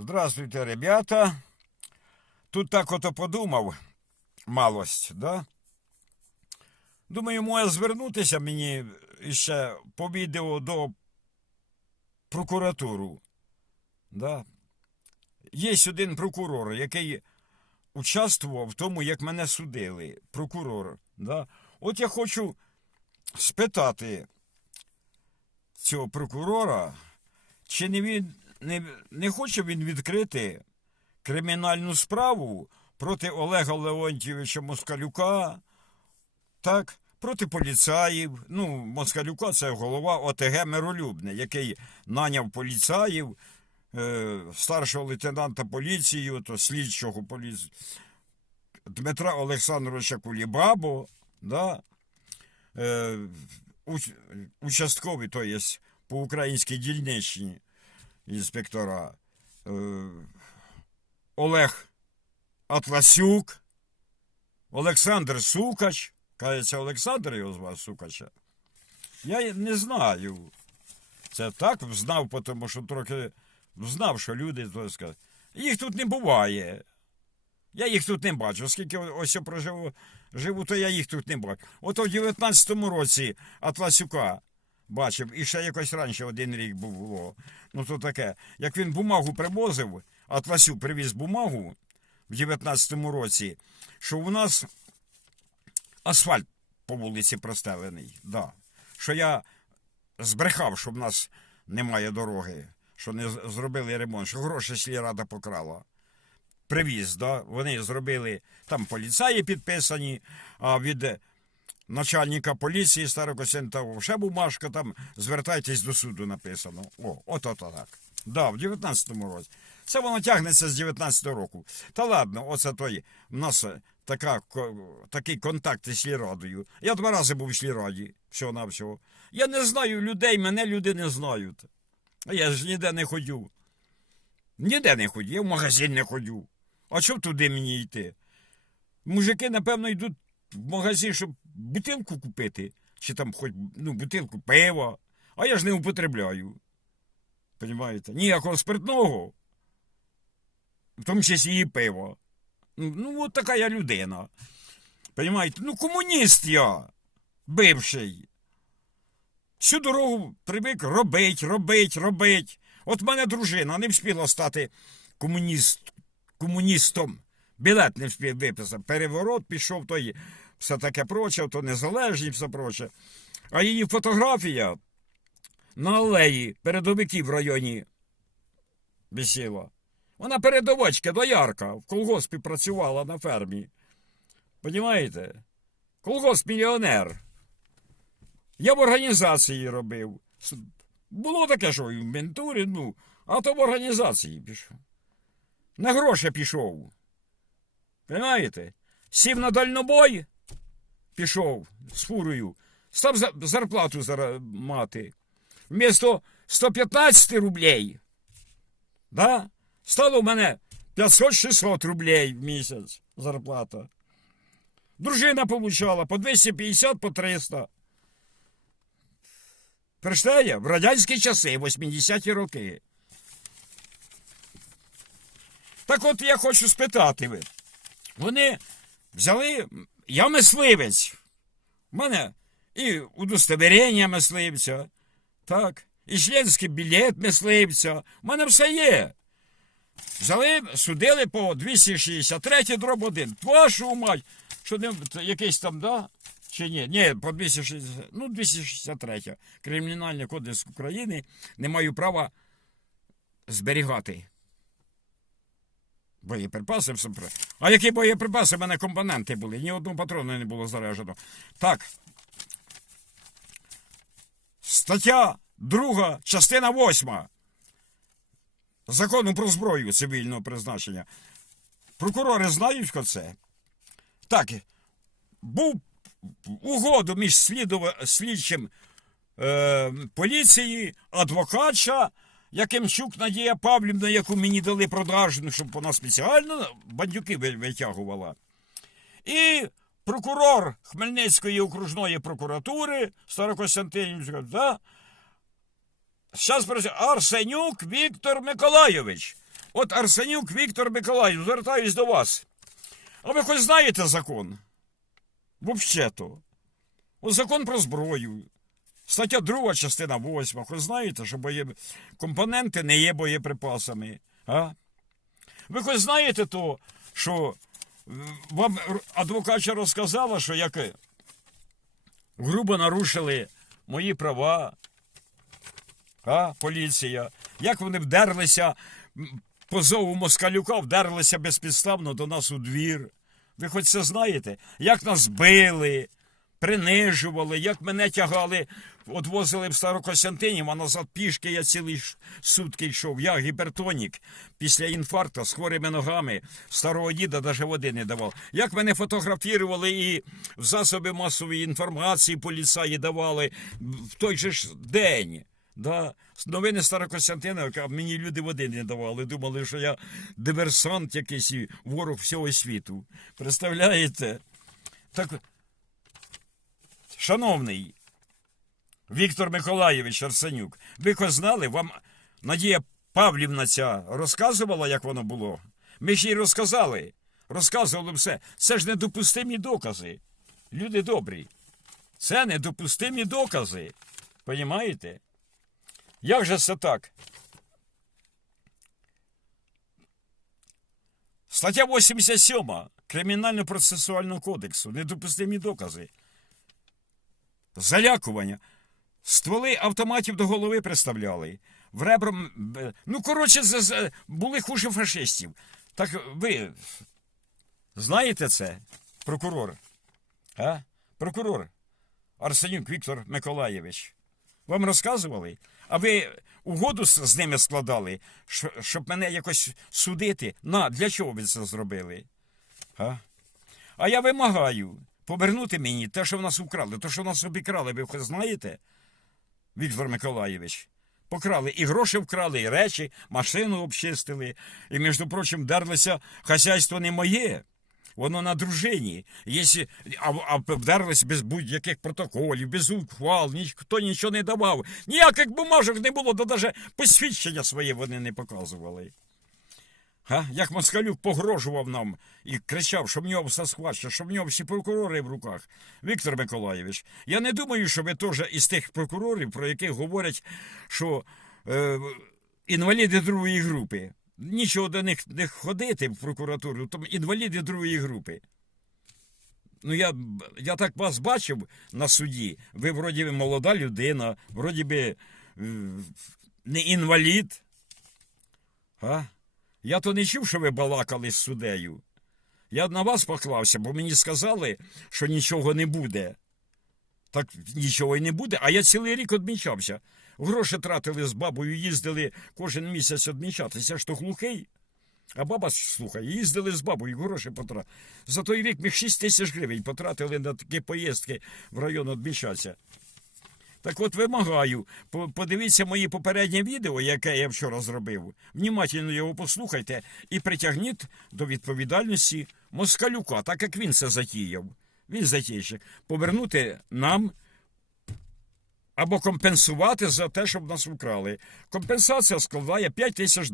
Здравствуйте, ребята. Тут так ото подумав малость, да? Думаю, може звернутися мені ще по відео до прокуратуру. Да? Є один прокурор, який участвував в тому, як мене судили. Прокурор. Да? От я хочу спитати цього прокурора, чи не, він, не, не хоче він відкрити кримінальну справу проти Олега Леонтьєвича Москалюка, так, проти поліцаїв. Ну, Москалюка це голова ОТГ Миролюбне, який наняв поліцаїв, е, старшого лейтенанта поліції, то слідчого поліції Дмитра Олександровича Кулібабо, да, е, участковий, то є по українській дільничні інспектора. Е, Олег Атласюк, Олександр Сукач. Кажеться, Олександр його звав Сукача. Я не знаю. Це так знав, тому що трохи знав, що люди. Їх тут не буває. Я їх тут не бачу. Оскільки ось я проживу, живу, то я їх тут не бачу. Ото в 19-му році Атласюка бачив, і ще якось раніше один рік було. Ну то таке. Як він бумагу привозив, Атласюк привіз бумагу в 19-му році, що у нас асфальт по вулиці простелений. Да. Що я збрехав, що в нас немає дороги, що не зробили ремонт, що гроші сільрада покрала. Привіз, да? вони зробили, там поліцаї підписані, а від начальника поліції Старокосентаву ще бумажка, там звертайтесь до суду написано. О, от от так. Да, в 19-му році. Це воно тягнеться з 19-го року. Та ладно, оце той. У нас е, така, такий контакт із слідрадою. Я два рази був у слідраді, всього на всього. Я не знаю людей, мене люди не знають. Я ж ніде не ходю. Ніде не ходю, я в магазин не ходю. А що туди мені йти? Мужики, напевно, йдуть в магазин, щоб бутилку купити, чи там хоч ну, бутилку пива, а я ж не употребляю. Понімаєте? Ніякого спиртного, в тому числі і пива. Ну, ну, от така я людина. Понімаєте? Ну, комуніст я, бивший. Всю дорогу привик робить, робить, робить. От мене дружина не встигла стати комуніст, комуністом. Білет не встиг виписати. Переворот пішов, то й все таке проче, то незалежність, все проче. А її фотографія на алеї передовиків в районі висіла. Вона передовочка доярка в колгоспі працювала на фермі. Понімаєте? Колгосп мільйонер. Я в організації робив. Було таке, що в ментурі, ну, а то в організації пішов. На гроші пішов. Понимаєте? Сів на дальнобой, пішов з фурою, став зарплату мати. Вмісто 115 рублей, да? стало в мене 500-600 рублей в місяць зарплата. Дружина получала по 250, по 300. Представляє, в радянські часи, 80-ті роки. Так от я хочу спитати ви. Вони взяли. Я мисливець. У мене і удостовірення мисливця, так, і членський білет мисливця. У мене все є. Взяли, судили по 263 дроб 1. Вашу мать, що не якийсь там, да? Чи ні? Ні, по 260, ну 263. Кримінальний кодекс України не маю права зберігати. Боєприпаси все. А які боєприпаси? У мене компоненти були. Ні одного патрону не було заряджено. Так. Стаття 2, частина 8. Закону про зброю цивільного призначення. Прокурори знають про це. Так, був угоду між слідчим е, поліції, адвокатша, Якимчук Надія Павлівна, яку мені дали продажну, щоб вона спеціально бандюки витягувала. І прокурор Хмельницької окружної прокуратури Старокостянтинівська, да? Зараз Арсенюк Віктор Миколайович. От Арсенюк Віктор Миколаївич, звертаюсь до вас. А ви хоч знаєте закон? Взагалі-то. Закон про зброю. Стаття 2, частина 8. Хоч знаєте, що боє... компоненти не є боєприпасами. А? Ви хоч знаєте то, що е, вам адвокатша розказала, що як е, грубо нарушили мої права, а, поліція, як вони вдерлися по зову Москалюка, вдерлися безпідставно до нас у двір. Ви хоч це знаєте? Як нас били, принижували, як мене тягали, от возили в Старокостянтинів, а назад пішки я цілі сутки йшов. Я гіпертонік після інфаркту з хворими ногами старого діда навіть води не давав. Як мене фотографували і в засоби масової інформації поліцаї давали в той же ж день. Да. Новини Старокостянтиновка, а мені люди води не давали. Думали, що я диверсант якийсь ворог всього світу. Представляєте? Так, шановний Віктор Миколаєвич Арсенюк, ви хоч знали, вам Надія Павлівна ця розказувала, як воно було? Ми ж їй розказали. Розказували все. Це ж недопустимі докази. Люди добрі. Це недопустимі докази. Понімаєте? Як же це так? Стаття 87 Кримінально-процесуального кодексу. Недопустимі докази. Залякування. Стволи автоматів до голови приставляли. В ребром. Ну, коротше, були хуже фашистів. Так ви знаєте це, прокурор? А? Прокурор Арсенюк Віктор Миколаєвич. Вам розказували? А ви угоду з ними складали, щоб мене якось судити? На, для чого ви це зробили? А? а я вимагаю повернути мені те, що в нас украли, те, що в нас обікрали, ви знаєте, Віктор Миколаєвич? Покрали і гроші вкрали, і речі, машину обчистили. І, між прочим, дерлися, хазяйство не моє. Воно на дружині. Якщо, а, а вдерлись без будь-яких протоколів, без ухвал, ніхто нічого не давав. Ніяких бумажок не було, да навіть посвідчення своє вони не показували. Га? Як Москалюк погрожував нам і кричав, що в нього все схвачено, що в нього всі прокурори в руках. Віктор Миколаєвич, я не думаю, що ви теж із тих прокурорів, про яких говорять, що е, інваліди другої групи. Нічого до них не ходити в прокуратуру, там інваліди другої групи. Ну, я, я так вас бачив на суді. Ви вроді би молода людина, вроді би е, не інвалід. А? Я то не чув, що ви балакали з суддею. Я на вас поклався, бо мені сказали, що нічого не буде. Так нічого й не буде, а я цілий рік відмічався. Гроші тратили з бабою, їздили кожен місяць відмічатися. Я ж то глухий. А баба слухай, їздили з бабою, гроші потратили. За той рік ми 6 тисяч гривень потратили на такі поїздки в район відмічатися. Так от вимагаю, подивіться мої попереднє відео, яке я вчора зробив. Внімательно його послухайте і притягніть до відповідальності Москалюка, так як він це затіяв. Він затійщик. Повернути нам або компенсувати за те, щоб нас вкрали. Компенсація складає 5 тисяч